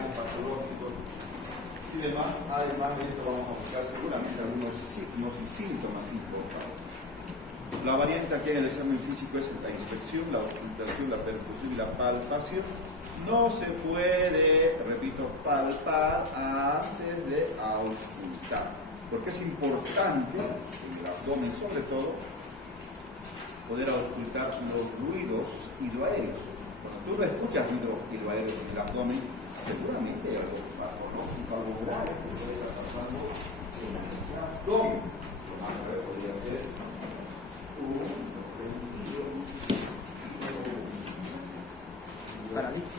funcionales, patológicos y demás. Además de esto vamos a buscar seguramente algunos signos y síntomas importantes. La variante aquí en el examen físico es la inspección, la auscultación, la percusión y la palpación. No se puede, repito, palpar antes de auscultar, porque es importante, en el abdomen sobre todo, poder auscultar los ruidos hidroaéreos. Cuando tú no escuchas ruidos hidroaéreos en el abdomen, seguramente hay algo patológico, algo grave que puede estar pasando en ese abdomen. Lo más grave podría ser paralítico.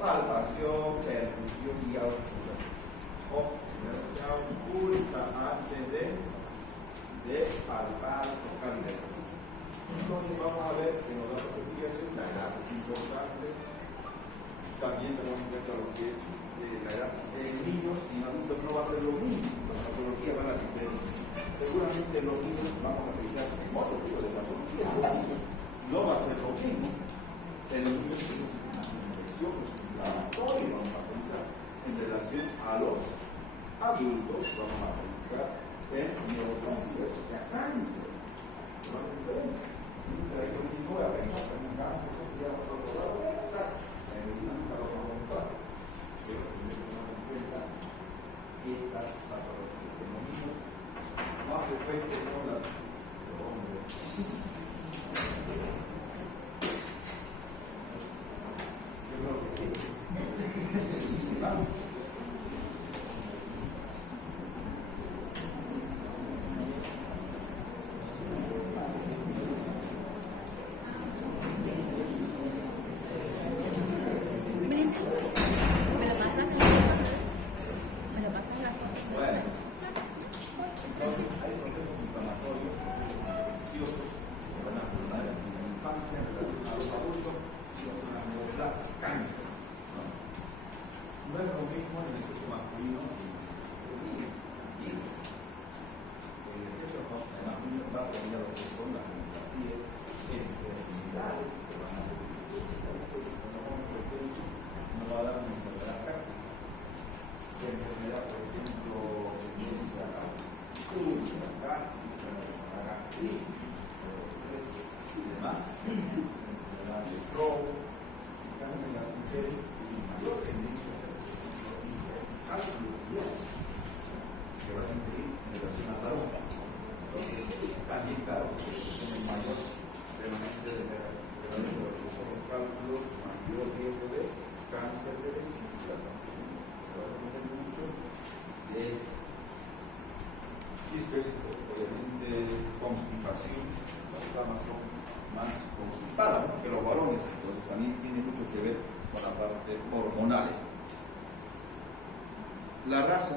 Palpación, percusión y auscultación. Se ausculta antes de palpar, tocar y ver. Entonces vamos a ver que nos da lo que fíjense, la edad es importante. También tenemos en cuenta lo que es la edad en niños y en adultos no va a ser lo mismo. Las patologías van a diferir. Seguramente los niños vamos a utilizar en otro tipo de patología. No va a ser lo mismo. En los niños tenemos una infección inflamatoria, vamos a pensar en relación a los adultos, vamos a pensar en neoplasia, o sea, cáncer. No es diferente. No voy a pensar en un cáncer que se llama por otro lado, en el nunca lo vamos a contar. Pero tenemos en cuenta estas patologías en los niños más frecuentes son las de hombres. La raza,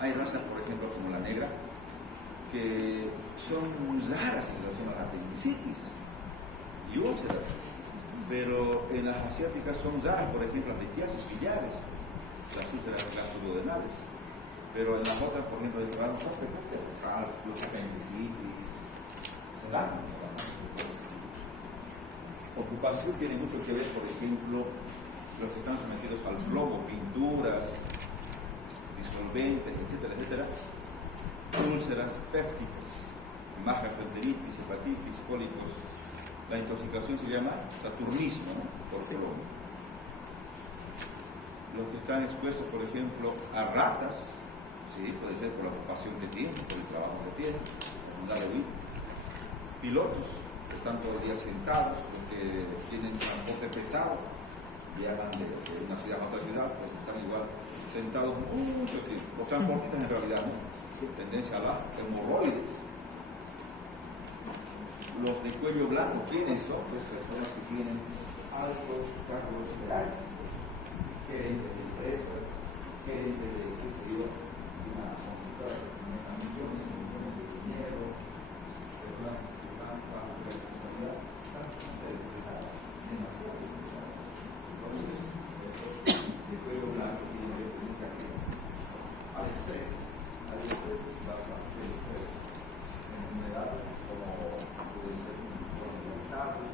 hay razas, por ejemplo, como la negra, que son raras en relación a la apendicitis y úlceras, pero en las asiáticas son raras, por ejemplo, las litiasis biliares, las úlceras gastroduodenales, pero en las otras, por ejemplo, son frecuentes, cálculos, apendicitis, se dan. Ocupación tiene mucho que ver, por ejemplo, los que están sometidos al plomo, pinturas, disolventes, etcétera, etcétera, úlceras pépticas, más gastroenteritis, hepatitis, cólicos. La intoxicación se llama saturnismo, ¿no? Por plomo. Los que están expuestos, por ejemplo, a ratas, sí, puede ser por la ocupación que tienen, por el trabajo que tienen, pilotos que están todo el día sentados, que tienen transporte pesado, viajan de una ciudad a otra ciudad, pues están igual sentados mucho tiempo. Los transportistas en realidad, ¿no? Tendencia a la hemorroides. Los de cuello blanco, ¿quiénes son? Pues personas que tienen altos cargos jerárquicos, gerentes de empresas, gente de, qué sé yo, de una consultora que maneja millones y millones de dinero, personas que están bajo su responsabilidad, están bastante estresadas, demasiado estresadas. Entonces, el cuello blanco tiene que referirse al estrés es bastante estrés. Enfermedades como puede ser un entorno irritable,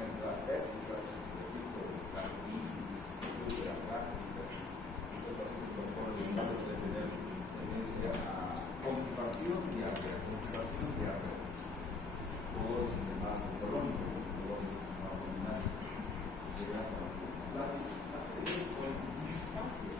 enfermedades técnicas, de tipo carditis, de la práctica, estos pacientes con problemas de tener tendencia a constipación diarrea, o sin embargo colónico, dolores abdominales, las experiencias con disfagia,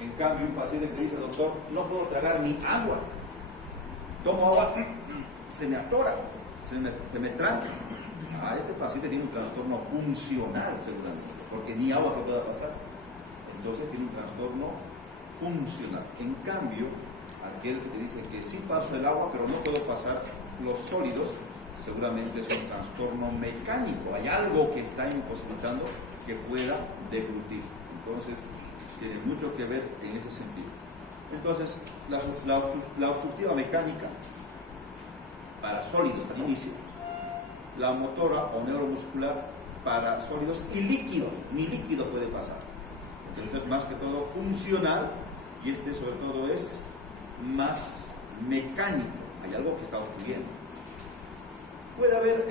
En cambio, un paciente que dice, doctor, no puedo tragar ni agua, tomo agua, se me atora, se me tranca. Este paciente tiene un trastorno funcional, seguramente, porque ni agua que pueda pasar. Entonces tiene un trastorno funcional. En cambio, aquel que te dice que sí paso el agua, pero no puedo pasar los sólidos, seguramente es un trastorno mecánico. Hay algo que está imposibilitando que pueda deglutir. Entonces, tiene mucho que ver en ese sentido. Entonces, la obstructiva mecánica para sólidos al inicio, la motora o neuromuscular para sólidos y líquidos, ni líquido puede pasar. Entonces, más que todo funcional, y sobre todo es más mecánico. Hay algo que está obstruyendo. Puede haber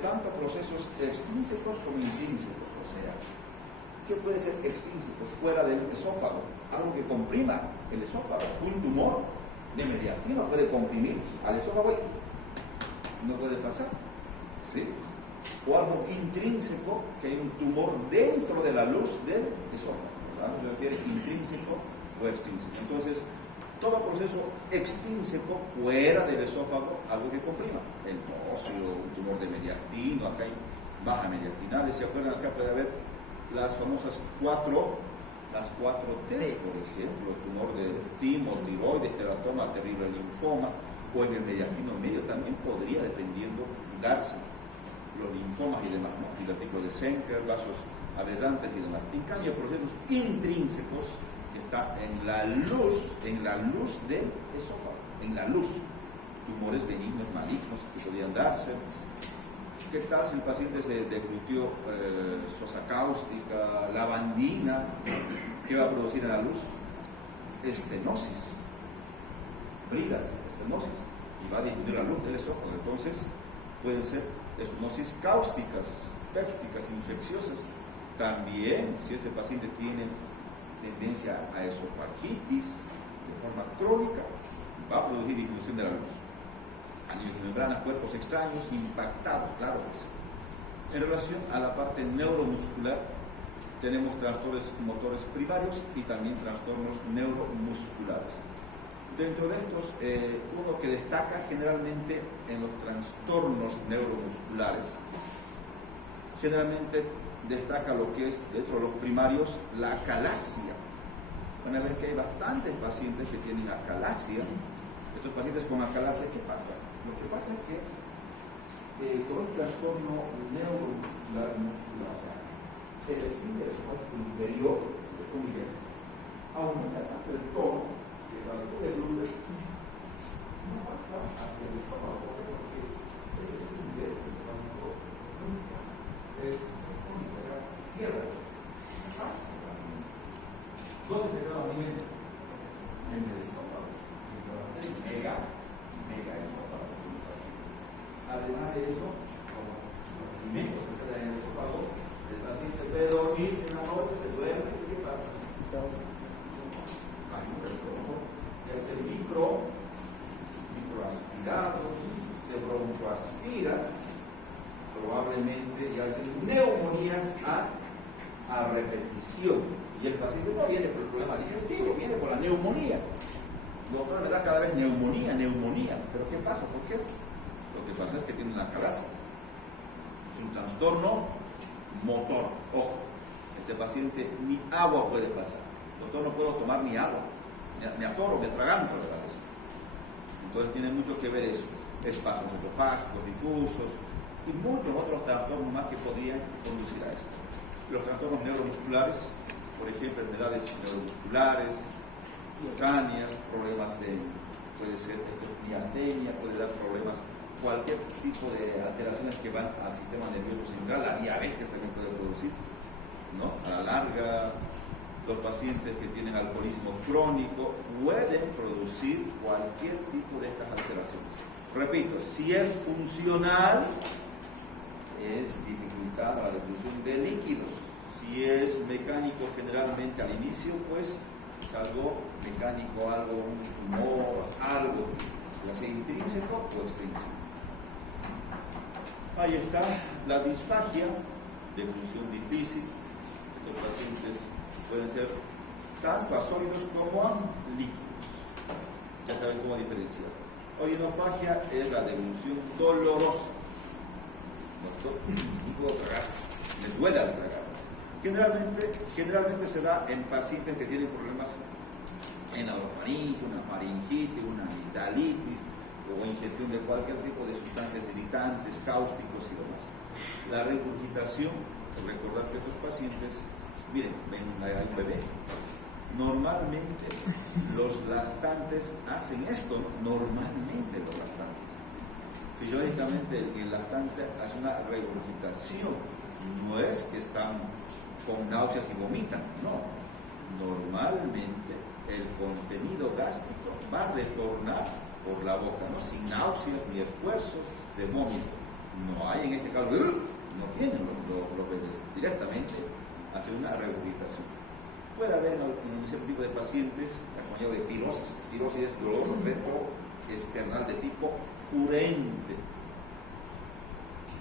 tanto procesos extrínsecos como intrínsecos, o sea, ¿qué puede ser extrínseco? Fuera del esófago, algo que comprima el esófago. Un tumor de mediastino puede comprimir al esófago y no puede pasar, ¿sí? O algo intrínseco, que hay un tumor dentro de la luz del esófago, ¿verdad? Se refiere intrínseco o extrínseco. Entonces, todo proceso extrínseco fuera del esófago, algo que comprima. El óseo, un tumor de mediastino, acá hay baja mediastinales. ¿Se acuerdan? Acá puede haber las famosas las 4T, por ejemplo, tumor de timo, tiroides, teratoma, terrible linfoma, o en el mediastino medio también podría, dependiendo, darse los linfomas y demás, ¿no? Y el tipo de Senker, vasos avellantes y demás. En cambio, procesos intrínsecos que está en la luz del esófago, en la luz, tumores benignos, malignos que podrían darse. ¿Qué tal si el paciente se deglutió sosa cáustica, lavandina? ¿Qué va a producir en la luz? Estenosis, bridas, estenosis, y va a disminuir la luz del esófago. Entonces, pueden ser estenosis cáusticas, pépticas, infecciosas. También, si este paciente tiene tendencia a esofagitis de forma crónica, va a producir disminución de la luz. Anillos de membrana, cuerpos extraños, impactados, claro que sí. En relación a la parte neuromuscular, tenemos trastornos motores primarios y también trastornos neuromusculares. Dentro de estos, uno que destaca generalmente en los trastornos neuromusculares, generalmente destaca lo que es, dentro de los primarios, la acalasia. Van a ver que hay bastantes pacientes que tienen acalasia. Estos pacientes con acalasia, ¿qué pasa? Lo que pasa es que con un trastorno neuromuscular muscular, el esfínter inferior, de comillas, aumenta tanto el tono que la altura del glúteo no pasa hacia el estómago, porque ese esfínter es cierra, pasa. ¿Dónde se queda un nivel? En el estómago. Entonces, mega estómago. Además de eso, como los alimentos que quedan en el estómago, el paciente puede dormir en la noche, se duerme, ¿qué pasa? Hay un estómago que hace microaspirados, se broncoaspira, probablemente, y hacen neumonías a repetición. Y Y el paciente no viene por el problema digestivo, viene por la neumonía. Doctor, me da cada vez neumonía. ¿Pero qué pasa? ¿Por qué? Lo que pasa es que tiene una calaza. Es un trastorno motor. Ojo, este paciente ni agua puede pasar. Doctor, no puedo tomar ni agua. Me atoro, me atraganto, ¿verdad? Entonces tiene mucho que ver eso. Espasmos esofágicos, difusos y muchos otros trastornos más que podrían conducir a esto. Los trastornos neuromusculares, por ejemplo, enfermedades neuromusculares, cutáneas, problemas de, puede ser miastenia, puede dar problemas, cualquier tipo de alteraciones que van al sistema nervioso central, la diabetes también puede producir, ¿no? A la larga, los pacientes que tienen alcoholismo crónico pueden producir cualquier tipo de estas alteraciones. Repito, si es funcional, es dificultada la devolución de líquidos. Si es mecánico, generalmente al inicio, pues es algo mecánico, algo, un tumor, algo, ya sea intrínseco o extrínseco. Ahí está la disfagia de función difícil. Estos pacientes pueden ser tanto a sólidos como a líquidos. Ya saben cómo diferenciar. Orinofagia es la devolución dolorosa. No puedo tragar, me duele al tragar. Generalmente se da en pacientes que tienen problemas en la orofaringe, una faringitis, una amigdalitis o ingestión de cualquier tipo de sustancias irritantes, cáusticos y demás. La regurgitación, recordar que estos pacientes, miren, ven, hay un bebé. Normalmente los lactantes hacen esto, ¿no? Normalmente los lactantes. Fisiológicamente el lactante hace una regurgitación, no es que están con náuseas y vomitan, no. Normalmente el contenido gástrico va a retornar por la boca, ¿no? Sin náuseas ni esfuerzos de vómito. No hay en este caso, no tienen los bebés, directamente hacen una regurgitación. Puede haber en ese tipo de pacientes acompañado de pirosis. Pirosis es dolor retroesternal de tipo urente.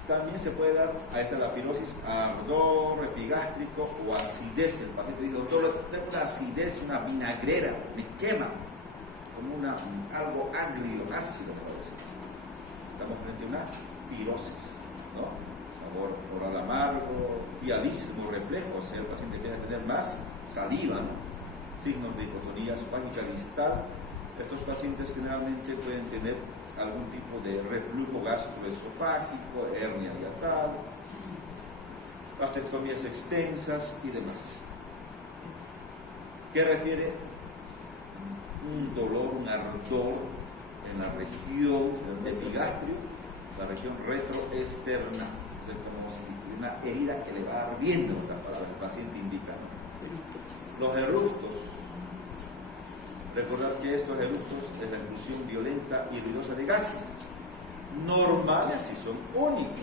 También se puede dar a esta la pirosis ardor epigástrico o acidez. El paciente dice, doctor, tengo una acidez, una vinagrera, me quema, como algo agrio, ácido, por decir. Estamos frente a una pirosis, ¿no? Sabor oral amargo, tiadismo, reflejo, o sea, el paciente empieza a tener más saliva, ¿no? Signos de hipotonía esofágica distal. Estos pacientes generalmente pueden tener algún tipo de reflujo gastroesofágico, hernia hiatal, gastrectomías extensas y demás. ¿Qué refiere? Un dolor, un ardor en la región epigastrio, la región retroexterna, una herida que le va ardiendo, para el paciente indica. Los eructos. Recordar que estos eructos es la expulsión violenta y ruidosa de gases, normales si son únicos,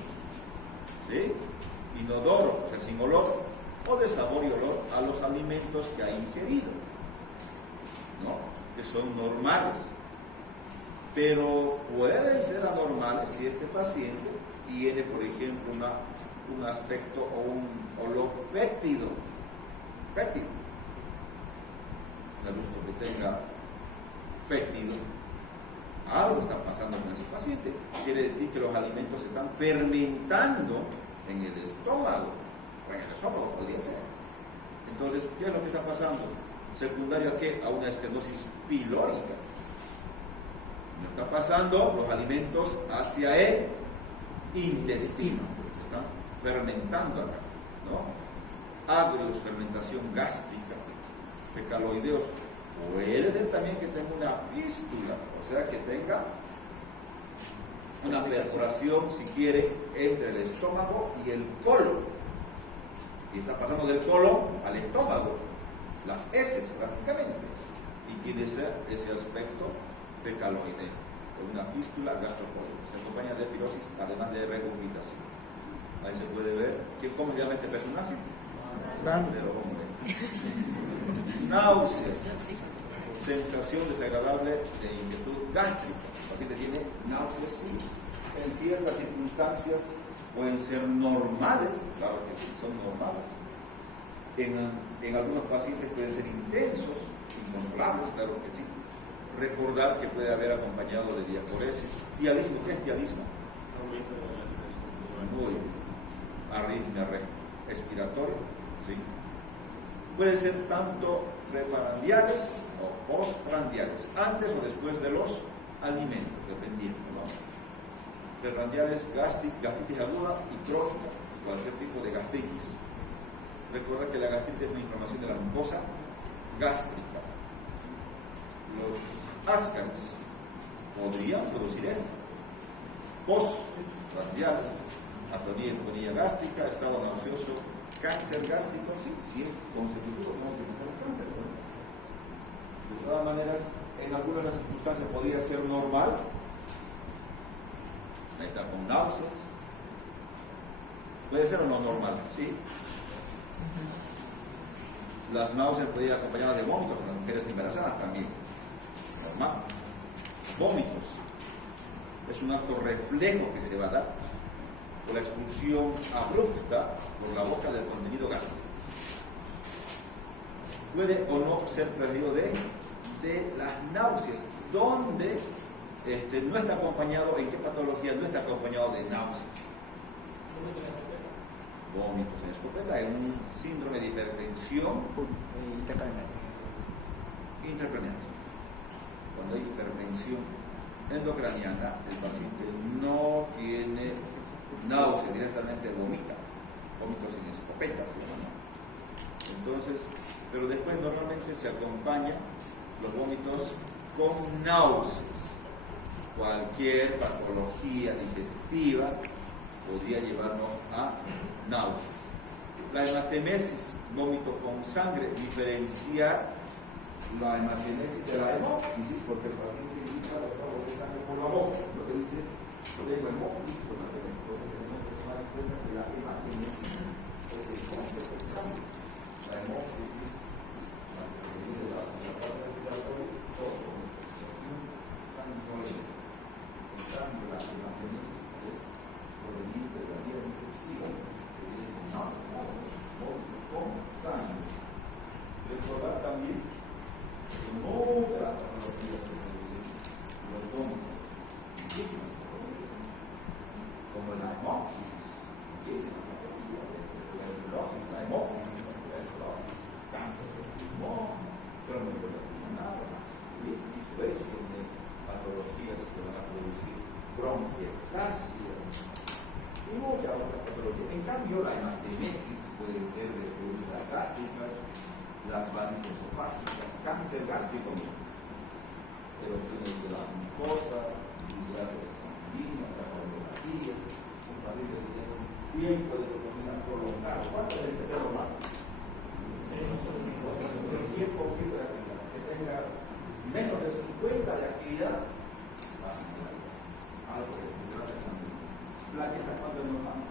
¿sí? Inodoros, o sea, sin olor, o de sabor y olor a los alimentos que ha ingerido, ¿no? Que son normales. Pero pueden ser anormales si este paciente tiene, por ejemplo, un aspecto o un olor fétido. El gusto que tenga fétido, algo está pasando con ese paciente. Quiere decir que los alimentos se están fermentando en el estómago, o en el esófago podría ser. Entonces, ¿qué es lo que está pasando? Secundario a qué? A una estenosis pilórica. No está pasando los alimentos hacia el intestino, se están fermentando acá, ¿no? Agrios, fermentación gástrica, fecaloideos. Puede ser también que tenga una fístula, o sea que tenga una perforación, si quiere, entre el estómago y el colon. Y está pasando del colon al estómago, las heces prácticamente. Y tiene ese aspecto fecaloideo, una fístula gastropólica. Se acompaña de pirosis, además de regurgitación. Ahí se puede ver. ¿Cómo se llama este personaje? Grande, hombre. Náuseas, sensación desagradable de inquietud gástrica. El paciente tiene náuseas, sí. En ciertas circunstancias pueden ser normales, claro que sí, son normales. En algunos pacientes pueden ser intensos, incontrolables, claro que sí. Recordar que puede haber acompañado de diaforesis. Tialismo, ¿qué es tialismo? Aumento de la circulación. Muy bien. Arritmia respiratoria, ¿sí? Puede ser tanto preprandiales o postprandiales, antes o después de los alimentos, dependiendo, ¿no? Preprandiales, gastritis aguda y crónica, cualquier tipo de gastritis. Recuerda que la gastritis es una inflamación de la mucosa gástrica. Los ascaris podrían producir esto. Postprandiales, atonía y hipotonía gástrica, estado nauseoso, cáncer gástrico, sí, si es consecutivo, no tiene que ser cáncer, ¿no? De todas maneras, en algunas de las circunstancias podría ser normal, estar con náuseas, puede ser o no normal, ¿sí? Las náuseas pueden ir acompañadas de vómitos, las mujeres embarazadas también, normal. Vómitos es un acto reflejo que se va a dar por la expulsión abrupta por la boca del contenido gástrico. Puede o no ser precedido de las náuseas, donde no está acompañado, en qué patología no está acompañado de náuseas. Vómitos en escopeta, en un síndrome de hipertensión intracraniana. Cuando hay hipertensión endocraniana, el paciente no tiene náusea, directamente vomita, vómitos en escopeta, ¿no? Entonces, pero después normalmente se acompaña los vómitos con náuseas. Cualquier patología digestiva podría llevarnos a náuseas. La hematemesis, vómito con sangre, diferenciar la hematemesis de la hemófisis, porque el paciente indica los globos de sangre por la boca, lo que dice, yo digo hemófisis por la hematemesis, porque tenemos que tomar en cuenta que la hematemesis es el concepto de sangre. La hemófisis, la que divide la parte respiratoria, todo con sangre. En cambio, la hematemesis es proveniente de la vía digestiva, que viene con náuseas, con sangre. Recordar también otra patología que los vómitos, como la hemófisis, la hemófisis, cáncer de pulmón, tromboembolia pulmonar, dispersión de patologías que van a producir bronquiectasias y muchas otras patologías. En cambio, la hematemesis puede ser de úlceras gástricas, las varices esofágicas, cáncer gástrico, erosiones de la mucosa, hidratos sanguíneos, cardiopatía, un paciente que tiene un tiempo de glucosamina prolongado. ¿Cuánto es el pelo más? El tiempo de actividad, que tenga menos de 50 de actividad, algo de hidratos sanguíneos. Plaquetas, ¿cuánto es normal?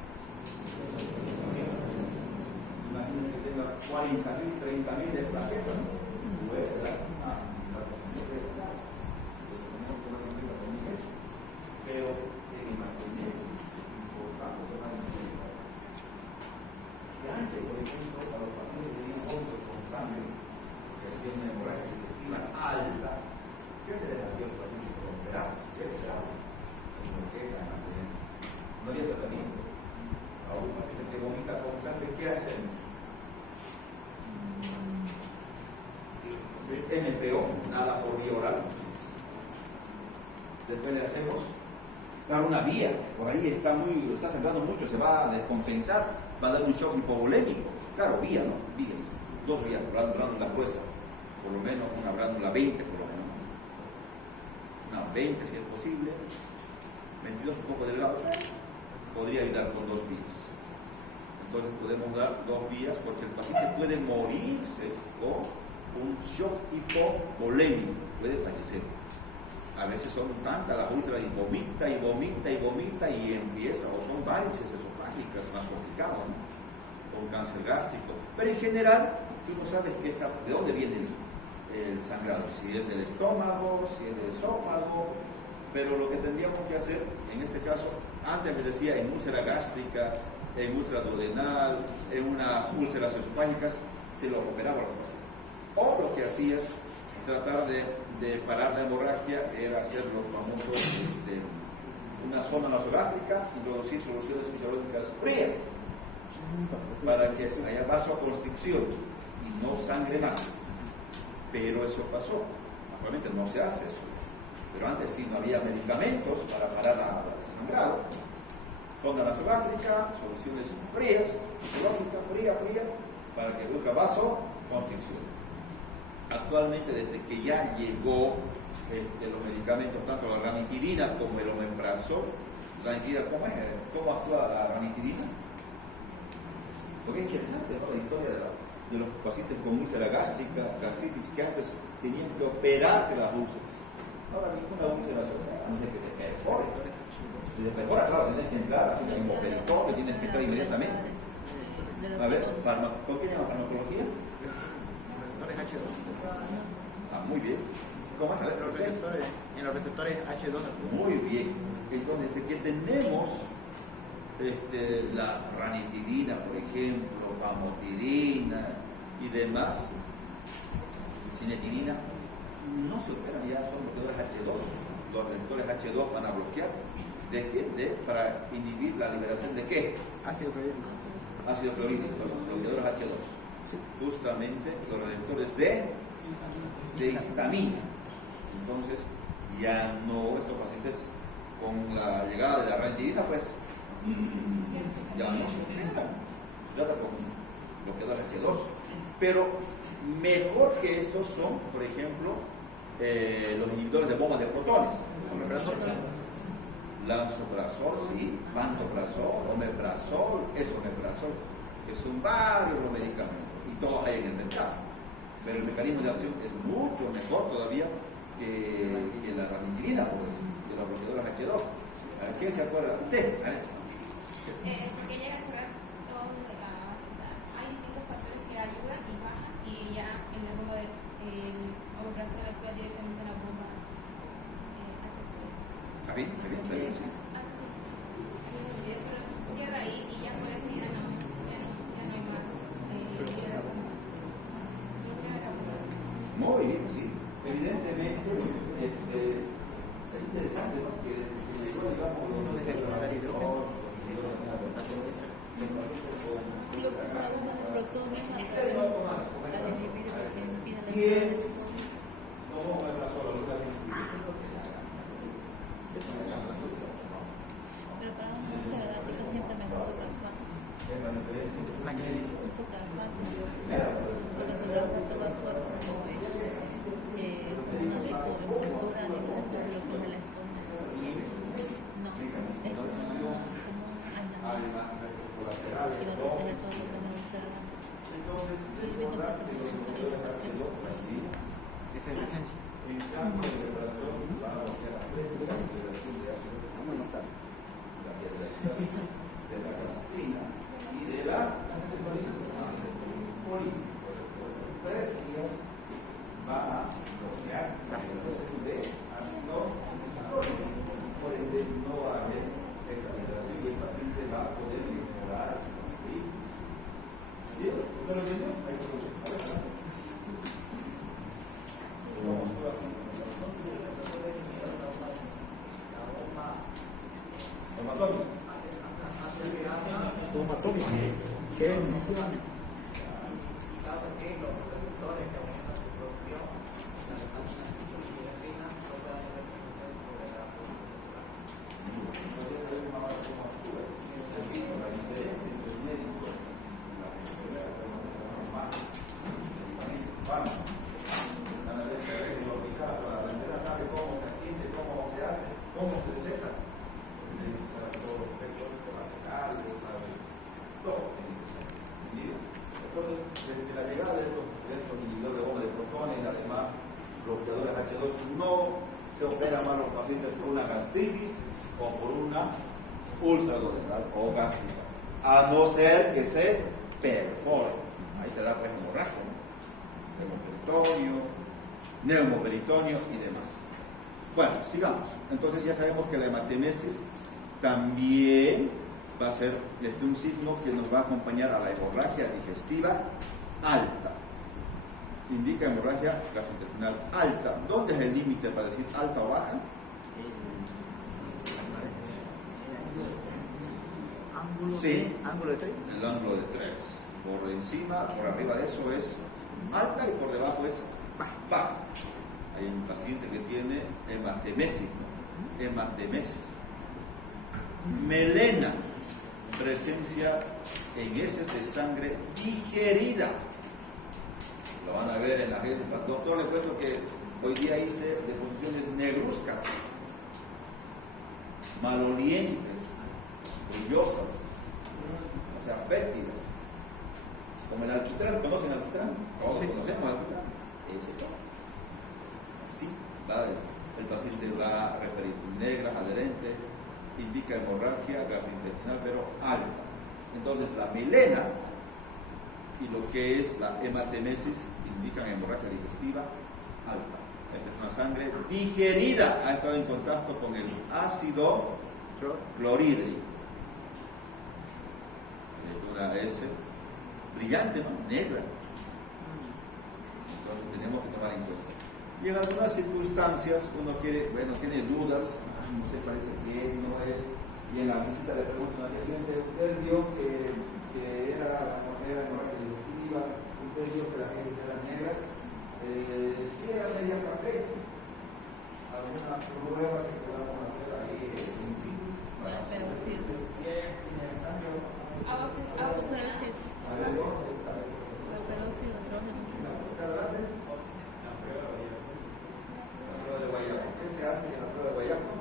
Imaginen que tenga 40.000, 30.000 de plaquetas, puede dar pero en hematemesis es importante tomar en cuenta que antes, por ejemplo, a los pacientes que tenían vómitos con sangre, que hacían una hemorragia digestiva alta, ¿qué se les hacía a los pacientes que operaban? ¿Qué les daba? Hemorragia, hematemesis. No había tratamiento. A un paciente que vomita con sangre, ¿qué hacen? NPO, nada por vía oral. Después le hacemos dar una vía, por ahí está sangrando mucho, se va a descompensar, va a dar un shock hipovolémico. Claro, vía, ¿no? Vías, dos vías, bránula gruesa, por lo menos una bránula 20, por lo menos. Una 20 si es posible, 22 un poco delgado, podría ayudar con dos vías. Entonces podemos dar dos vías porque el paciente puede morirse con un shock hipovolémico, puede fallecer. A veces son tantas las úlceras y vomita y vomita y vomita y empieza, o son varices esofágicas más complicadas, ¿no? Con cáncer gástrico. Pero en general, tú no sabes de dónde viene el sangrado, si es del estómago, si es del esófago, pero lo que tendríamos que hacer, en este caso, antes les decía en úlcera gástrica, en úlcera duodenal, en unas úlceras esofágicas, se lo operaba a los pacientes. O lo que hacías, tratar de parar la hemorragia, era hacer los famosos, una zona nasogástrica, introducir soluciones fisiológicas frías, para que haya vasoconstricción y no sangre más. Pero eso pasó. Actualmente no se hace eso. Pero antes sí no había medicamentos para parar el sangrado. Sonda nasogástrica, soluciones frías, fisiológicas, fría, para que busque vasoconstricción. Actualmente, desde que ya llegó los medicamentos, tanto la ranitidina como el omeprazol, ¿cómo actúa la ranitidina? Porque es interesante, ¿no? La historia de los pacientes con úlcera gástrica, gastritis, que antes tenían que operarse las úlceras. Ahora ninguna úlcera se opera, a no ser que se perfore. Si se perfora, claro, tienes que entrar, hacer un hemoperitoneo, tienes que entrar inmediatamente. A ver, ¿por qué llama farmacología? Ah, muy bien. ¿Cómo es? A ver, En los receptores H2. muy bien. Entonces, desde que tenemos la ranitidina, por ejemplo, famotidina y demás, cinetidina, no se operan, ya son bloqueadores H2. Los receptores H2 van a bloquear. ¿De qué? Para inhibir la liberación de ¿qué? Ácido clorhídrico. Ácido clorhídrico, los bloqueadores H2. Justamente los receptores de histamina. Entonces, ya no, estos pacientes con la llegada de la ranitidina, pues, ya no se operan. Ya con bloqueadores H2. Pero mejor que estos son, por ejemplo, los inhibidores de bomba de protones. Lansoprazol, sí, pantoprazol, omeprazol, esomeprazol, que son varios los medicamentos y todos hay en el mercado. Pero el mecanismo de acción es mucho mejor todavía que la ranitidina, por decir, de los bloqueadores H2. ¿A qué se acuerda usted? Porque llega a cerrar todas las, o sea, hay distintos factores que ayudan y bajan, y ya en la bomba de operación actúa directamente en la bomba. ¿Está bien? Sí. Cierra ahí y ya por eso ya no hay más liberación. Muy bien, sí. Evidentemente, es interesante, ¿no? Que llegó, digamos, ¿quién tomó omeprazol? Pero para una úlcera gástrica siempre me gusta sulfato. Uso sulfato. Porque el sulfato va por como es una descobertura de lo que es el estómago. No, es como anamnesis. Y va a proteger todo lo que es la úlcera gástrica. Yo me encontré hace poco con una hidratación. Esa es emergencia. Vamos a notar. De la gastrina y de la acetilcolina. 3 días va a bloquear la liberación de ácido clorhídrico. Por ende, no va a haber extravitación y el paciente va a poder mejorar su gastrina. ¿Bien? ¿Usted lo entendió? Ahí está. Qué bendición. Desde la llegada de estos inhibidores de bomba de protones, además bloqueadores H2, no se opera más los pacientes por una gastritis o por una úlcera duodenal o gástrica, a no ser que se perfore. Ahí te da pues hemorragia, ¿no? Hemoperitoneo, neumoperitoneo y demás. Bueno, sigamos. Entonces ya sabemos que la hematemesis también va a ser un signo que nos va a acompañar a la hemorragia digestiva alta. Indica hemorragia gastrointestinal alta. ¿Dónde es el límite para decir alta o baja? Sí. Ángulo de 3. El ángulo de 3. Por encima, por arriba de eso es alta y por debajo es baja. Hay un paciente que tiene hematemesis. Melena, presencia en heces de sangre digerida. Lo van a ver en la gente. Doctor, le cuento que hoy día hice deposiciones negruzcas, malolientes, brillosas, o sea, fétidas. Como el alquitrán, ¿conocen el alquitrán? Todos conocemos el alquitrán. Ese no. Así, el paciente va a referir negras, adherentes, indica hemorragia gastrointestinal, pero alta. Entonces, la melena y lo que es la hematemesis indican hemorragia digestiva alta. Esta es una sangre digerida, ha estado en contacto con el ácido clorhídrico. Es una S brillante, ¿no? Negra. Entonces tenemos que tomar en cuenta. Y en algunas circunstancias uno quiere, tiene dudas, no sé, parece que es, no es. Y en la visita le preguntan al paciente, usted vio que era hemorragia digestiva, usted vio que las heces eran negras, sí era media café. Algunas pruebas que podamos hacer ahí en situ. Pero sí. ¿Tiene examen? ¿Qué se hace en la prueba de Guayaco?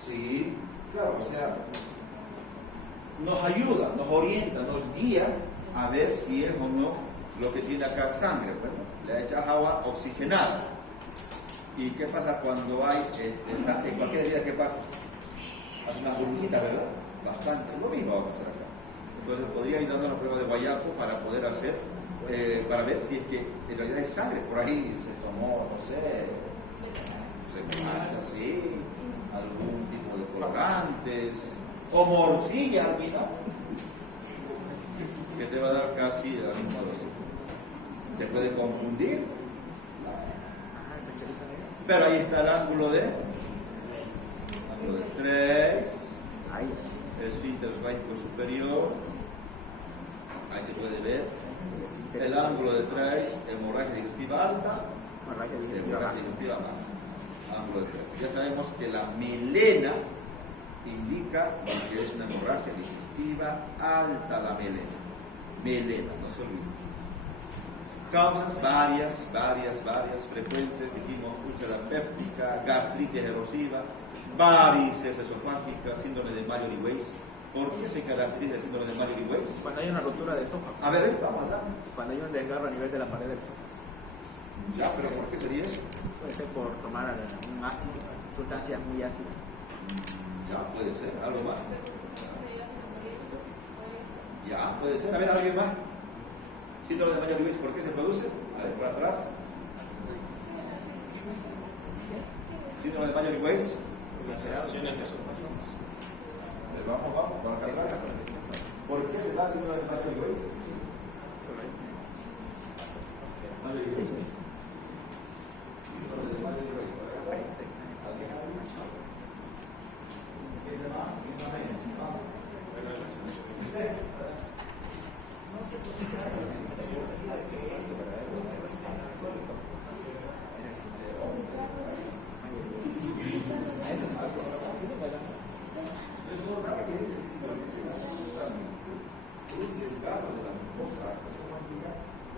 Sí, claro, o sea, nos ayuda, nos orienta, nos guía a ver si es o no lo que tiene acá sangre. Bueno, le echas agua oxigenada. ¿Y qué pasa cuando hay sangre? En cualquier herida, ¿qué pasa? Hace unas burbujitas, ¿verdad? Bastante. Lo mismo va a pasar acá. Entonces podría ayudarnos a la prueba de Guayaco para poder hacer, para ver si es que en realidad hay sangre. Por ahí se tomó, no sé, sí, algún tipo de colorantes, o morcilla al final, que te va a dar casi la misma dosis. Te puede confundir. Pero ahí está el ángulo de 3, esfínter esfágico superior, ahí se puede ver el ángulo de 3, hemorragia digestiva alta, hemorragia digestiva baja, ángulo de 3. Ya sabemos que la melena indica que es una hemorragia digestiva alta, la melena, no se olviden. Causas varias, frecuentes, dijimos úlcera péptica, gastritis erosiva, varices esofágicas, síndrome de Mallory-Weiss. ¿Por qué se caracteriza el síndrome de Mallory-Weiss? Cuando hay una rotura de esófago. A ver, vamos a hablar. Cuando hay un desgarro a nivel de la pared del esófago. Ya, pero ¿por qué sería eso? Puede ser por tomar un ácido, sustancias muy ácidas. Ya, puede ser, algo más. Ya, puede ser. A ver, ¿alguien más? Síndrome de Mallory-Weiss, ¿por qué se produce? A ver, para atrás. Síndrome de Mallory-Weiss. Laceraciones esofágicas. Vamos, para acá atrás. ¿Por qué se da síndrome de Mallory-Weiss? Mallory-Weiss. Síndrome de Mallory-Weiss. ¿Alguien más?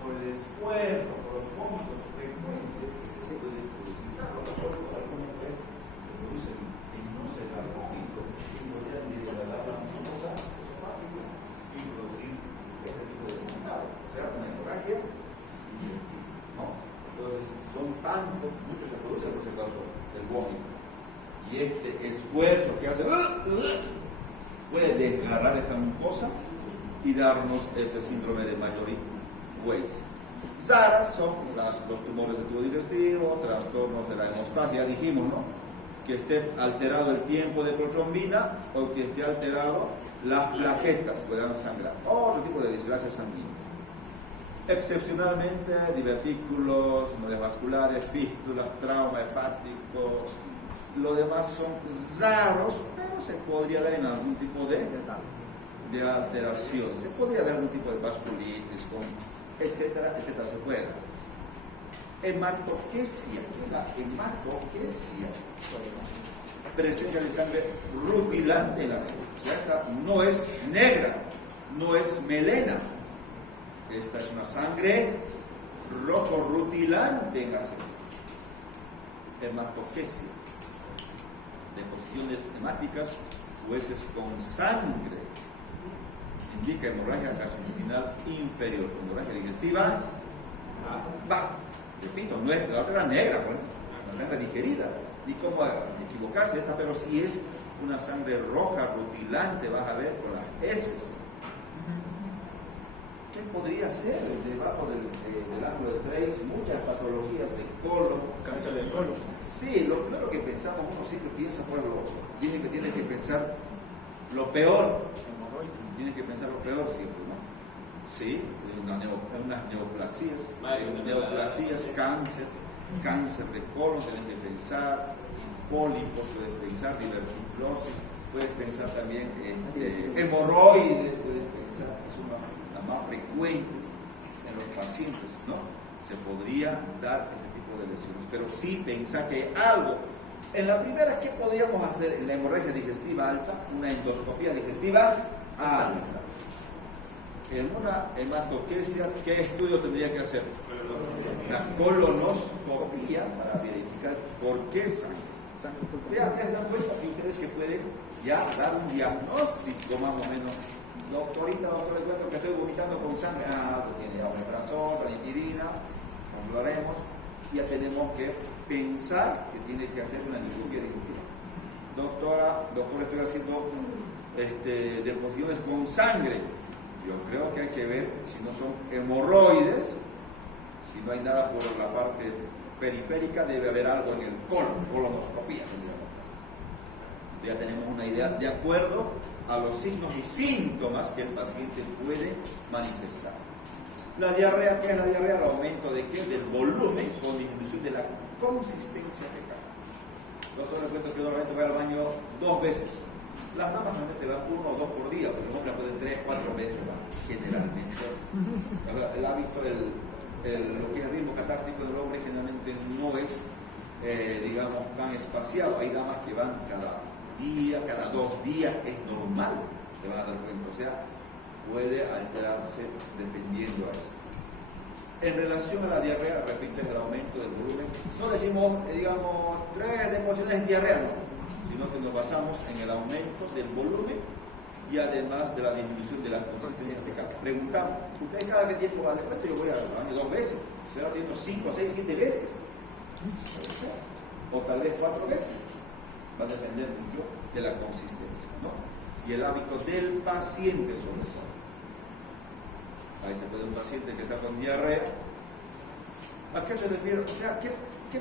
Por el esfuerzo, por los vómitos frecuentes que se pueden producir, se producen en un cerebro y podrían degradar la mucosa esofágica y producir este tipo de sangrado, o sea, una hemorragia digestiva, ¿no? Entonces, son tantos, muchos se producen por causa del vómito. Y este esfuerzo que hace puede desgarrar esta mucosa y darnos este síndrome de Mallory-Weiss. SARS son los tumores de tubo digestivo, trastornos de la hemostasia, dijimos, ¿no? que esté alterado el tiempo de protrombina o que esté alterado las plaquetas, puedan sangrar. Otro tipo de disgracias sanguíneas. Excepcionalmente, divertículos, hemorragias vasculares, fístulas, trauma hepático. Lo demás son raros, pero se podría dar en algún tipo de alteración. Se podría dar algún tipo de vasculitis, etcétera, etcétera, se puede dar. Hematoquesia, la hematoquesia, presencia de sangre rutilante en las heces. O sea, esta no es negra, no es melena. Esta es una sangre rojo rutilante en las heces. Hematoquesia. Deposiciones hemáticas o heces con sangre. Indica hemorragia gastrointestinal inferior. Hemorragia digestiva baja. Repito, no es la otra negra, bueno, una sangre digerida. Ni cómo equivocarse esta, pero si es una sangre roja rutilante, vas a ver con las heces. ¿Qué podría ser debajo del ángulo de Trace? Muchas patologías del colon. Cáncer del colon. Sí, lo primero que pensamos, uno siempre piensa, pues, tiene que pensar lo peor. Tiene que pensar lo peor siempre, ¿no? Sí, unas neoplasias, cáncer de colon, tienen que pensar, pólipos, puedes pensar, diverticulosis, puedes pensar también hemorroides, puedes pensar, que son las más frecuentes en los pacientes, ¿no? Se podría dar este tipo de lesiones, pero sí pensar que algo. En la primera, ¿qué podríamos hacer en la hemorragia digestiva alta? Una endoscopía digestiva alta. En una hematoquesia, ¿qué estudio tendría que hacer? La colonoscopía para verificar por qué sangre. Ya se dan cuenta que ustedes que pueden ya dar un diagnóstico más o menos. Doctorita, doctor, que estoy vomitando con sangre. Tiene omeprazol, ranitidina, hablaremos. Ya tenemos que pensar que tiene que hacer una endoscopia digestiva. Doctor, estoy haciendo deposiciones con sangre. Yo creo que hay que ver si no son hemorroides, si no hay nada por la parte periférica, debe haber algo en el colon, colonoscopía. Ya tenemos una idea de acuerdo a los signos y síntomas que el paciente puede manifestar. La diarrea, ¿qué es la diarrea? El aumento de ¿qué? Del volumen con disminución de la consistencia fecal. Doctor, les cuento que normalmente voy al baño 2 veces. Las damas normalmente van 1 o 2 por día, pero los hombres pueden 3 o 4 veces, generalmente. El hábito, lo que es el ritmo catártico del hombre generalmente no es, digamos, tan espaciado. Hay damas que van cada día, cada 2 días, es normal, se van a dar cuenta. O sea, puede alterarse dependiendo a esto. En relación a la diarrea, repito, es el aumento del volumen. No decimos, digamos, 3 deposiciones en diarrea, no, sino que nos basamos en el aumento del volumen y además de la disminución de la consistencia fecal. Preguntamos, ¿ustedes cada qué tiempo van? Después yo voy al baño 2 veces, pero tengo 5, 6, 7 veces. O tal vez 4 veces. Va a depender mucho de la consistencia, ¿no? Y el hábito del paciente sobre todo. Ahí se puede un paciente que está con diarrea. ¿A qué se refiere? O sea, ¿qué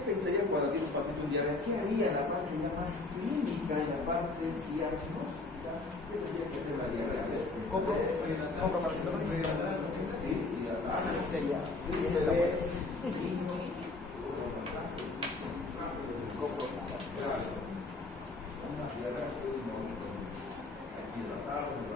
pensaría cuando tiene un paciente con diarrea? ¿Qué haría en la parte ya más clínica, en la parte diagnóstica? ¿Qué tendría que hacer la diarrea? Compro paracetamol. Sí, y la Sería. Compro. una diarrea que es bonito. Hay que hidratarlo.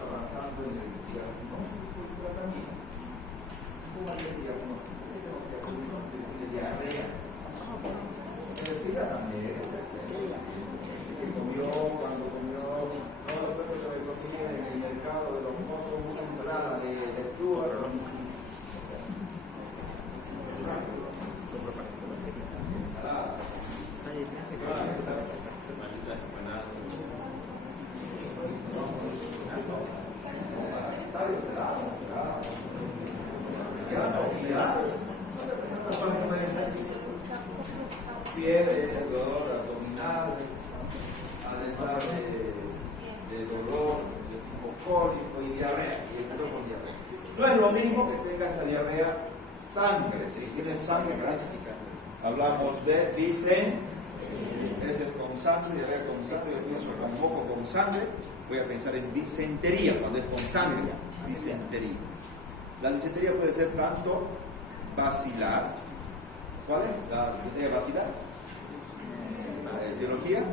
Avanzando en el diagnóstico y tratamiento. ¿Cómo hay el diagnóstico? De diarrea. Es decir, la manera que comió, cuando comió, no, No es lo mismo que tengas la diarrea sangre. Si tienes sangre, gracias. Hablamos de disentería. Ese es con sangre, diarrea con sangre. Yo pienso con moco con sangre. Voy a pensar en disentería, cuando es con sangre. Disentería. La disentería puede ser tanto vacilar. ¿Cuál es la disentería vacilar? La etiología.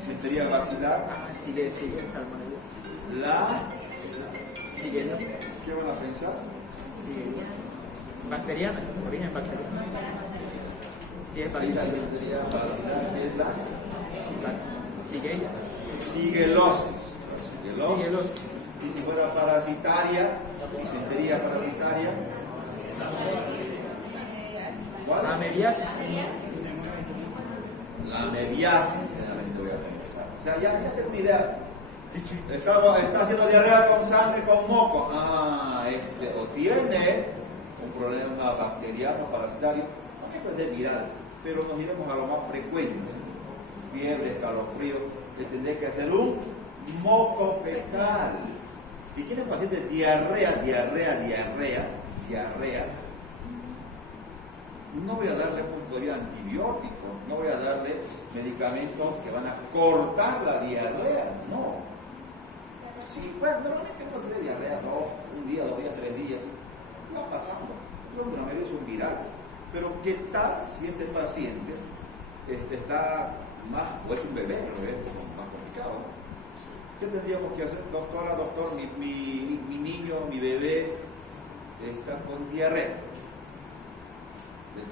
Disentería vacilar. Sigue, salmonellosis. La. Sigue, ¿Qué van a pensar? sigue. Bacteriana, origen bacteriano. Si es Ahí la bacteriana. disentería vacilar es la. Sigue ella. Sigelosis. Sigelosis. Y si fuera parasitaria, disentería parasitaria. ¿Cuál? Amebiasis. La amebiasis, generalmente voy a pensar. O sea, ya tengo una idea. Está haciendo diarrea con sangre, con moco. O tiene un problema bacteriano, parasitario, también puede ser viral, pero nos iremos a lo más frecuente. Fiebre, escalofrío, le tendré que hacer un moco fecal. Si tiene paciente diarrea, no voy a darle todavía antibióticos, no voy a darle medicamentos que van a cortar la diarrea, no. Si, bueno, normalmente uno tiene diarrea, un día, 2 días, 3 días, va pasando. La mayoría son virales. Pero ¿qué tal si este paciente está más, o es un bebé, es más complicado? ¿Qué tendríamos que hacer? Doctora, doctor, mi niño, mi bebé está con diarrea.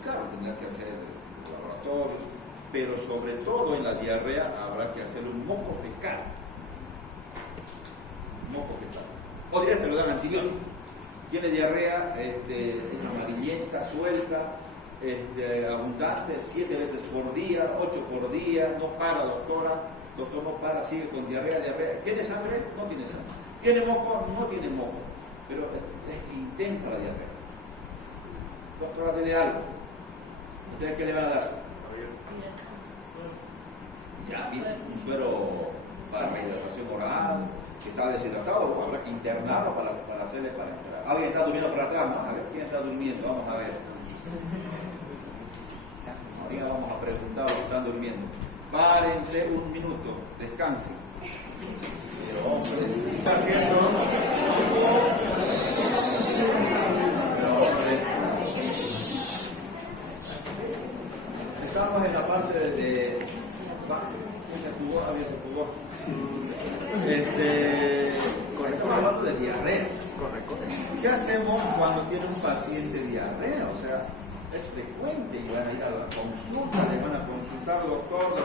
Claro, tendrá que hacer laboratorios, pero sobre todo en la diarrea habrá que hacer un moco fecal. O directo le dan antibióticos. Tiene diarrea, es amarillenta, suelta, abundante, 7 veces por día, 8 por día, no para, doctora, doctor no para, sigue con diarrea. ¿Tiene sangre? No tiene sangre. ¿Tiene moco? No tiene moco, pero es intensa la diarrea. Doctora, ¿tiene algo? ¿Ustedes qué le van a dar? Ya, bien, un suero para rehidratación oral, que está deshidratado, o habrá que internarlo para hacerle para entrar. Alguien está durmiendo por atrás, ¿no? A ver, ¿quién está durmiendo? Vamos a ver. Ahorita vamos a preguntar a los que están durmiendo. Párense un minuto, descansen. Pero hombre, ¿qué está haciendo? Estamos en la parte de ¿quién se jugó? Alguien se jugó. Estamos hablando de diarrea. Correcto. ¿Qué hacemos cuando tiene un paciente diarrea? O sea, es frecuente y van a ir a la consulta, le van a consultar, doctor,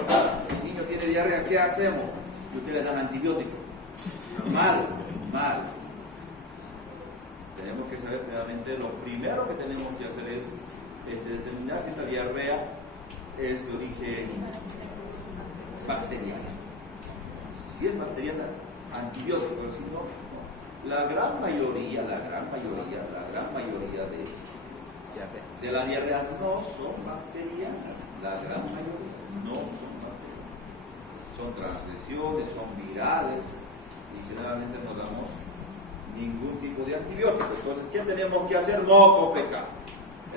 el niño tiene diarrea, ¿qué hacemos? Y ustedes dan antibióticos. Mal. Tenemos que saber primeramente, lo primero que tenemos que hacer es determinar si esta diarrea es de origen bacteriano. Si es bacteriana, antibióticos, si no, la gran mayoría de la diarrea no son bacterianas. La gran mayoría no son bacterianas. Son translesiones, son virales y generalmente no damos ningún tipo de antibiótico. Entonces, ¿qué tenemos que hacer? Moco fecal.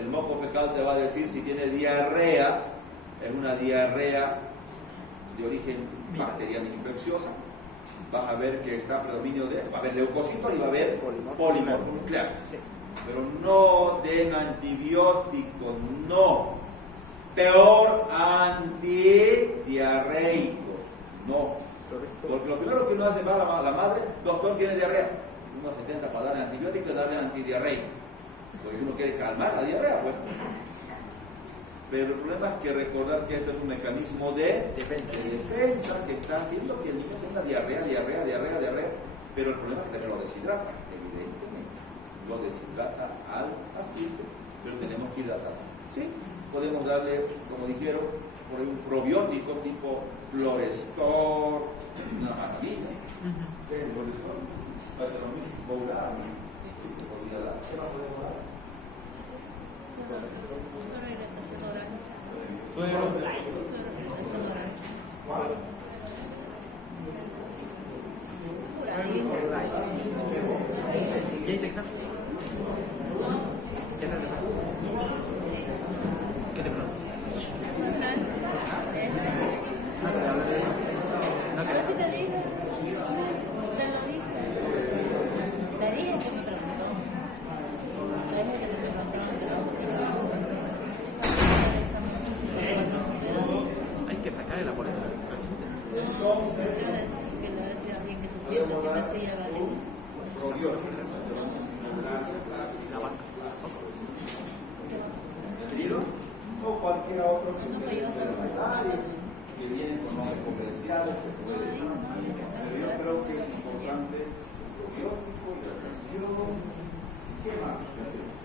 El moco fecal te va a decir si tiene diarrea, es una diarrea de origen bacteriano infecciosa. Vas a ver que está predominio va a haber leucocitos y va a haber polimorfos nucleares. Sí. Pero no den antibióticos, no. Peor, antidiarreicos, no. Porque lo primero que uno hace va a la madre, doctor tiene diarrea. Uno se intenta para darle antibiótico y darle antidiarreico. Porque uno quiere calmar la diarrea, pues. Pero el problema es que recordar que este es un mecanismo de defensa que está haciendo que el niño tenga diarrea. Pero el problema es que también lo deshidrata, evidentemente. Lo deshidrata al paciente, pero tenemos que hidratar. ¿Sí? Podemos darle, como dijeron, por un probiótico tipo Florestor, una maravilla. ¿Qué es el Florestor? Saccharomyces boulardii. ¿Qué más podemos dar? Suero. ¿Cuál? ¿Ya está examen? ¿Qué te pregunto? ¿Qué te pregunto? No te hablo de eso. No Pero si te dije, te lo dije. Te dije que me preguntó. Te dije que te preguntó. hay que sacarle la boleta. Que lo decía alguien que se siente sin decir a la ley. ¿Entendido? O cualquier otro que viene con nombres comerciales, se puede. Pero yo creo que es importante el probiótico, la ración. ¿Qué más? ¿Qué hacemos?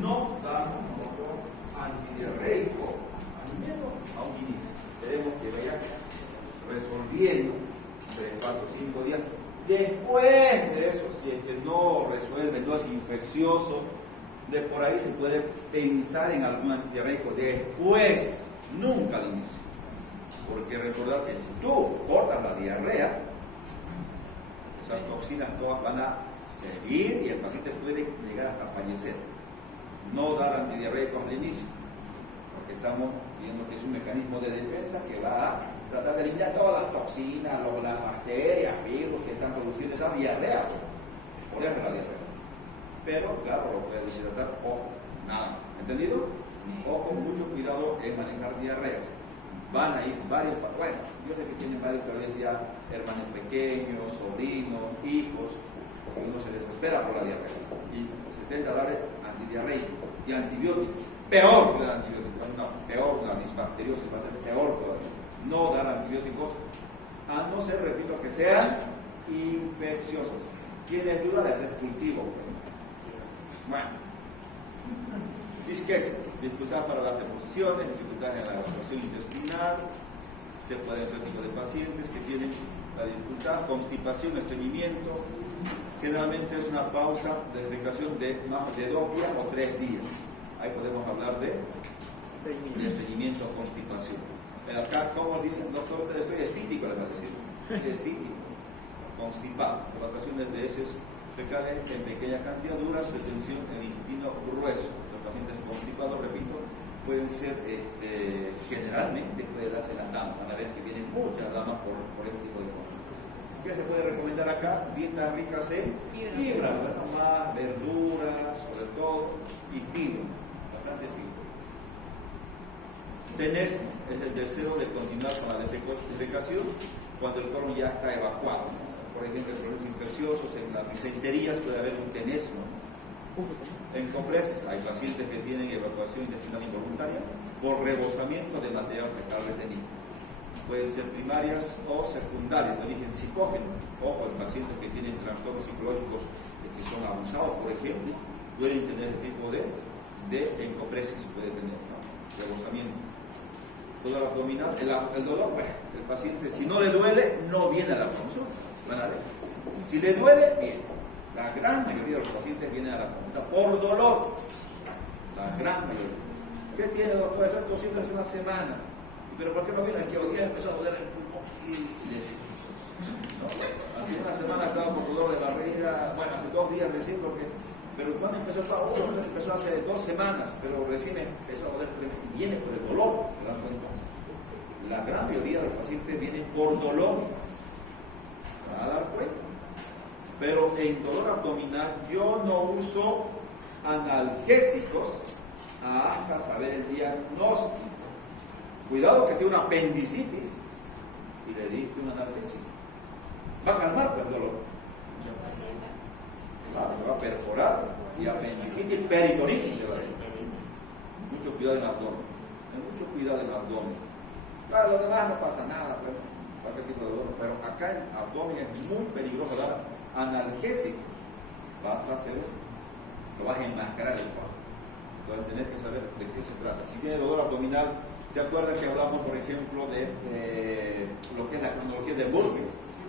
No damos antidiarreico, al menos a un inicio. Esperemos que vaya resolviendo 3, 4, 5 días. Después de eso, si es que no resuelve, no es infeccioso, de por ahí se puede pensar en algún antidiarreico después, nunca al inicio. Porque recordar que si tú cortas la diarrea, esas toxinas todas van a seguir y el paciente puede llegar hasta fallecer. No dar antidiarreicos al inicio, porque estamos viendo que es un mecanismo de defensa que va a tratar de eliminar todas las toxinas, las bacterias, virus que están produciendo esa diarrea. Por eso es la diarrea. Pero, claro, lo puede deshidratar, ojo, nada. ¿Entendido? Ojo, mucho cuidado en manejar diarreas. Van a ir varios, bueno, yo sé que tienen varios, tal vez ya hermanos pequeños, sobrinos, hijos, porque uno se desespera por la diarrea. Y se intenta darle antidiarreico y antibiótico. Peor que el antibiótico, no, peor, la disbacteriosis va a ser peor todavía. No dar antibióticos, a no ser, repito, que sean infecciosas. ¿Tienes duda de hacer cultivo? Bueno, disquesis, dificultad para las deposiciones, dificultad en la evacuación intestinal. Se pueden ver tipo de pacientes que tienen la dificultad, constipación, estreñimiento. Generalmente es una pausa de defecación de más de 2 días o 3 días. Ahí podemos hablar de estreñimiento o constipación. Acá, como dicen, doctor, estoy estítico, le va a decir. Estítico, constipado, evacuaciones de heces fecales en pequeña cantidad, duras, retención en intestino grueso. Los pacientes constipados, repito, pueden ser, generalmente puede darse las damas. Van a ver que vienen muchas damas por este tipo de cosas. ¿Qué se puede recomendar acá? Dietas ricas en fibra, ¿verdad? Más verduras, sobre todo, y fibra, bastante fibra. Tenés el deseo de continuar con la defecación cuando el colon ya está evacuado. Por ejemplo, en problemas infecciosos, en las disenterías puede haber un tenesmo. En compreses hay pacientes que tienen evacuación intestinal involuntaria por rebosamiento de material fecal retenido. Pueden ser primarias o secundarias de origen psicógeno. Ojo, en pacientes que tienen trastornos psicológicos que son abusados, por ejemplo, pueden tener este tipo de encopresis, puede tener, ¿no? Rebosamiento. Dolor abdominal, el dolor, bueno, el paciente, si no le duele, no viene a la consulta. Van a ver. Si le duele, viene. La gran mayoría de los pacientes vienen a la consulta por dolor. La gran mayoría. ¿Qué tiene, doctor? Esto es posible hace una semana. ¿Pero por qué no viene aquí? Hoy día empezó a doler el pulmón y ¿no? Hace una semana estaba con dolor de barriga, bueno, hace 2 días recién, pero cuando empezó empezó hace 2 semanas, pero recién empezó a doler tremendo. Y viene por el dolor, ¿te das cuenta? La gran mayoría de los pacientes vienen por dolor. ¿Se van a dar cuenta? Pero en dolor abdominal yo no uso analgésicos hasta saber el diagnóstico. Cuidado que sea una apendicitis y le diste un analgésico. Va a calmar el dolor. Claro, se va a perforar y apendicitis peritonitis le va a decir. Mucho cuidado en el abdomen. Mucho cuidado en el abdomen. Claro, lo demás no pasa nada, pues, cualquier tipo de dolor. Pero acá en abdomen es muy peligroso dar analgésico. Vas a hacer, lo vas a enmascarar el cuadro. Entonces tenés que saber de qué se trata. Si tiene dolor abdominal, ¿se acuerdan que hablamos, por ejemplo, de lo que es la cronología de Murphy?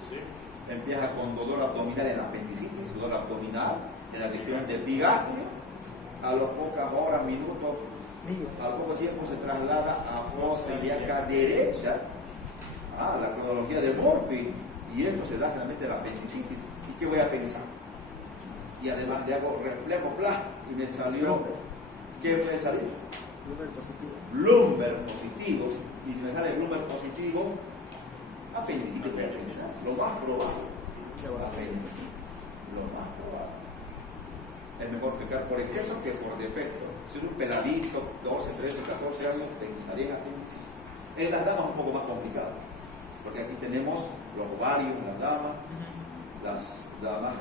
Sí. Empieza con dolor abdominal en apendicitis, dolor abdominal en la región de epigastrio. A las pocas horas, minutos, al poco tiempo se traslada a fosa ilíaca derecha, la cronología de Murphy, y esto se da generalmente en la apendicitis. ¿Y qué voy a pensar? Y además le hago reflejo y me salió, ¿qué me salió? Lumbar positivo. Lumbar positivo. Y si me sale lumbar positivo, apendicitis, voy a pensar. Lo más probable. Apendicitis. Lo más probable. Es mejor fijar por exceso que por defecto. Si es un peladito, 12, 13, 14 años, pensaría en apendicitis. En las damas es un poco más complicado, porque aquí tenemos los ovarios en las damas,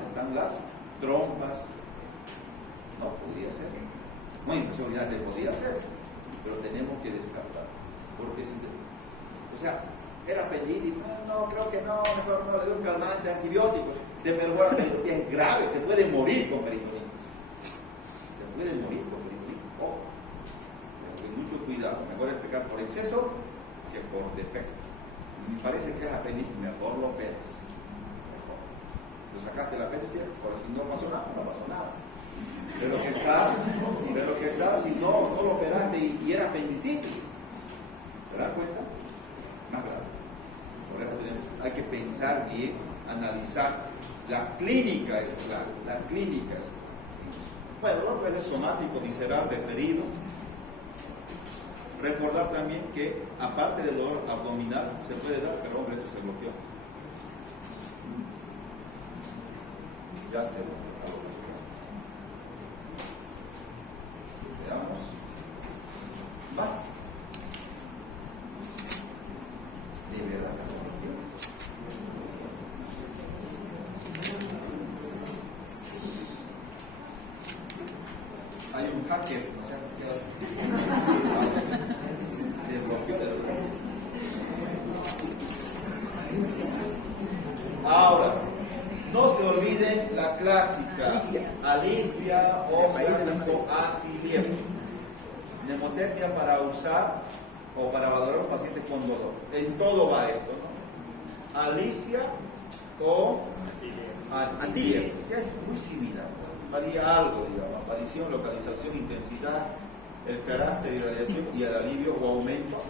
están las trompas. No podría ser. No hay posibilidad de podría ser, pero tenemos que descartar. Porque o sea, era apendicitis, no, creo que no, mejor no, le doy un calmante, antibióticos. De verdad, la peritonitis es grave, se puede morir con peritonitis. Se puede morir con peritonitis. Pero con mucho cuidado, mejor es pecar por exceso que por defecto. Me parece que es apendicitis, mejor lo operas. Mejor. Lo sacaste la apéndice, por si no pasó nada, no pasó nada. Pero que tal si no lo operaste y era apendicitis. ¿Te das cuenta? Más grave. Por eso hay que pensar bien, analizar. La clínica es clara, la clínica es clara. Bueno, dolor puede ser somático, visceral, referido. Recordar también que, aparte del dolor abdominal, se puede dar, pero hombre, esto se bloqueó. Ya se bloqueó. Veamos. Va. De verdad que se bloqueó. Hay un hacker, no sé por qué se bloqueó de verdad. Ahora sí, no se olviden la clásica Alicia o clásico antidiabético. Mnemotecnia para usar o para valorar a un paciente con dolor. En todo va esto, ¿no? Alicia o antidiabético, que es muy similar. Varía algo, digamos, aparición, localización, intensidad, el carácter, irradiación y el alivio o aumento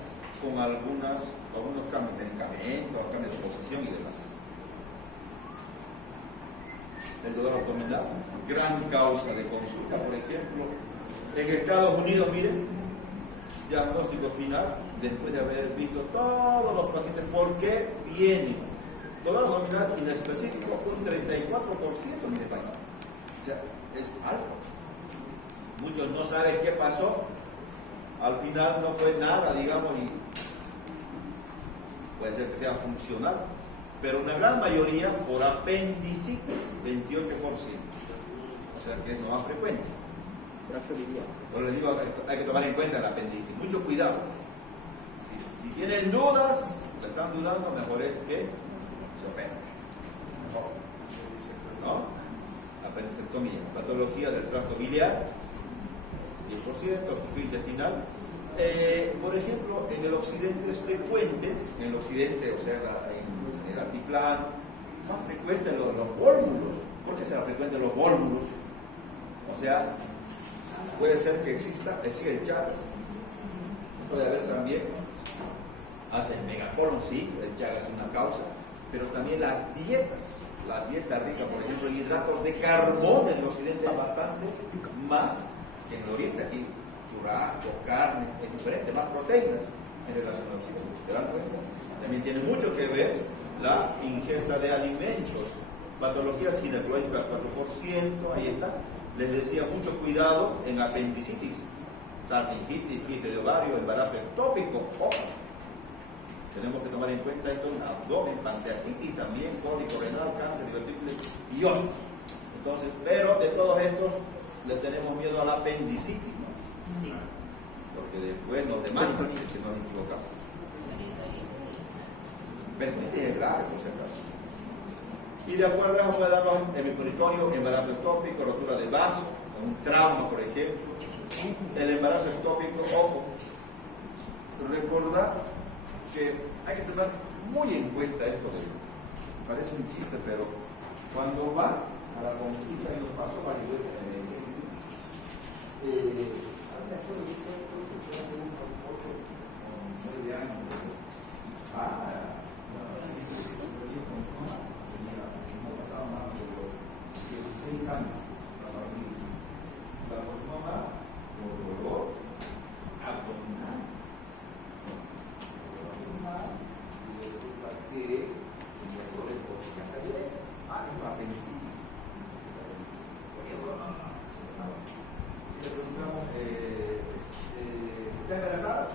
con algunos cambios de medicamento, cambios de posición y demás. El dolor abdominal, gran causa de consulta, por ejemplo. En Estados Unidos, miren, diagnóstico final, después de haber visto todos los pacientes, ¿por qué vienen? Dolor abdominal inespecífico, un 34% en España. O sea, es alto. Muchos no saben qué pasó. Al final no fue nada, digamos, y puede ser que sea funcional, pero una gran mayoría por apendicitis, 28%. O sea que es lo más frecuente. Yo les digo, hay que tomar en cuenta el apendicitis. Mucho cuidado. Si tienen dudas, le están dudando, mejor es que se operen. Mejor. ¿No? Apendicectomía, patología del tracto biliar, 10%, obstrucción intestinal. Por ejemplo, en el occidente es frecuente, en el occidente, o sea, en el altiplano, más frecuente los vólvulos. ¿Por qué será frecuente los vólvulos? O sea, puede ser que exista, decía el Chagas, puede haber también, hacen megacolon, sí, el Chagas es una causa, pero también las dietas. La dieta rica, por ejemplo, en hidratos de carbono en el occidente es bastante más que en el oriente. Aquí churrasco, carne, es diferente, más proteínas en relación al occidente. ¿Te dan cuenta? También tiene mucho que ver la ingesta de alimentos. Patologías ginecológicas 4%, ahí está. Les decía, mucho cuidado en apendicitis, salpingitis, quiste de ovario, embarazo ectópico. Tenemos que tomar en cuenta esto en abdomen, pancreatitis también, cólico renal, cáncer, diverticular y otros. Entonces, pero de todos estos le tenemos miedo a la apendicitis, ¿no? Porque después nos demandan que nos equivocamos. Peritonitis es grave, por si acaso. Y de acuerdo a eso puede darnos hemiperitoneo, embarazo ectópico, rotura de vaso, un trauma, por ejemplo. El embarazo ectópico, ojo, recordar que hay que tomar muy en cuenta esto parece un chiste, pero cuando va a la consulta y nos pasó varias veces en el ejercicio, me acuerdo que hace unos 8 o 9 años, no pasaba más de los 16 años, la su mamá con dolor abdominal, y resulta que tenía dolores por la calle, es una apendicitis. Y le preguntamos, ¿está embarazada?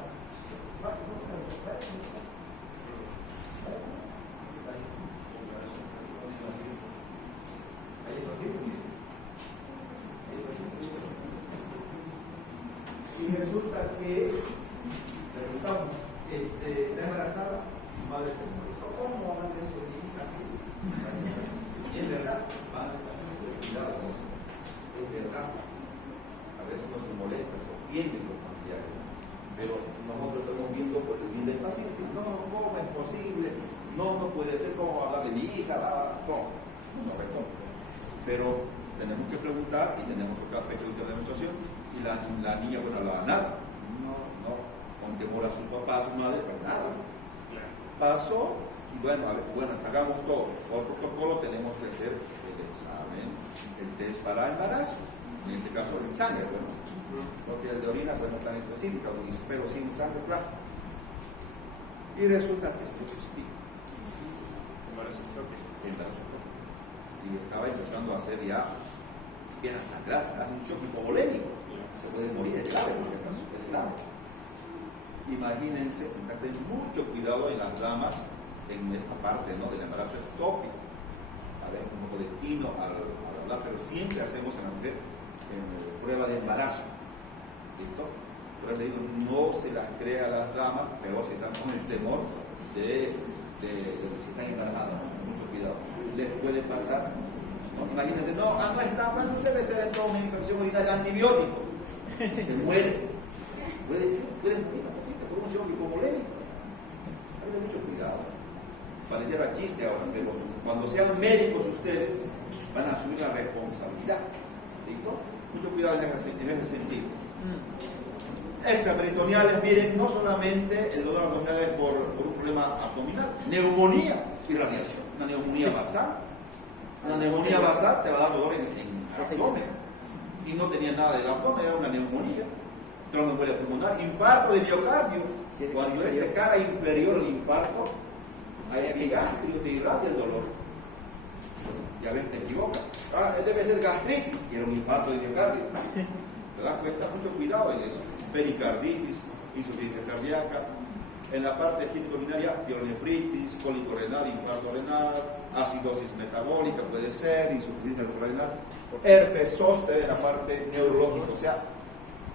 Y resulta que le preguntamos, ¿está embarazada? Su madre se molestó. ¿Cómo hablan de eso de mi hija? Y es verdad, madre, cuidado, es verdad. A veces no se molesta, se ofenden los familiares. Pero nosotros estamos viendo por el bien del paciente. No, ¿cómo es posible? No puede ser. ¿Cómo hablar de mi hija? ¿Cómo? No responde. Pero tenemos que preguntar y tenemos que fecha de demostración. Y la niña, bueno, nada. No, con temor a sus papás, a su madre, pues nada. Pasó, y bueno, a ver, hagamos todo. Por protocolo tenemos que hacer el examen, el test para embarazo. En este caso, en sangre, bueno. Porque el de orina, pues no tan específica, pero sí en sangre, claro. Y resulta que es positivo. Embarazo ectópico. Y estaba empezando a hacer ya, bien a sangrar, hace un shock hipovolémico. Se puede morir, es grave, es grave. Imagínense, ten mucho cuidado en las damas en esta parte, ¿no?, del embarazo ectópico. A ver, un poco de tino al hablar, pero siempre hacemos en la mujer prueba de embarazo. ¿Listo? Pero le digo, no se las crea a las damas, pero si están con el temor de que si están embarazadas, mucho cuidado. Les puede pasar, ¿no? Imagínense, no está, bueno, debe ser entonces una infección urinaria antibiótico. Se muere. Puede morir la paciente por un shock hipovolémico. Hay mucho cuidado. Pareciera chiste ahora, pero cuando sean médicos ustedes van a asumir la responsabilidad. ¿Listo? Mucho cuidado en ese sentido. Extraperitoneales, miren, no solamente el dolor abdominal es por un problema abdominal, neumonía y radiación. Una neumonía basal. Una neumonía basal te va a dar dolor en el abdomen. Y no tenía nada del abdomen, era una neumonía. Tromboembolia pulmonar, infarto de miocardio. Cuando es de cara inferior el infarto, hay epigastrio, te irradia el dolor. Ya ves, te equivocas. Debe ser gastritis, y era un infarto de miocardio. ¿Te das cuenta? Mucho cuidado en eso. Pericarditis, insuficiencia cardíaca. En la parte genitourinaria, pielonefritis, cólico renal, infarto renal, acidosis metabólica puede ser, insuficiencia renal, herpes zóster en la parte neurológica. O sea,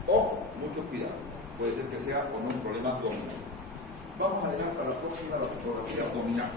ojo, mucho cuidado. Puede ser que sea con un problema abdominal. Vamos a dejar para la próxima la fotografía abdominal.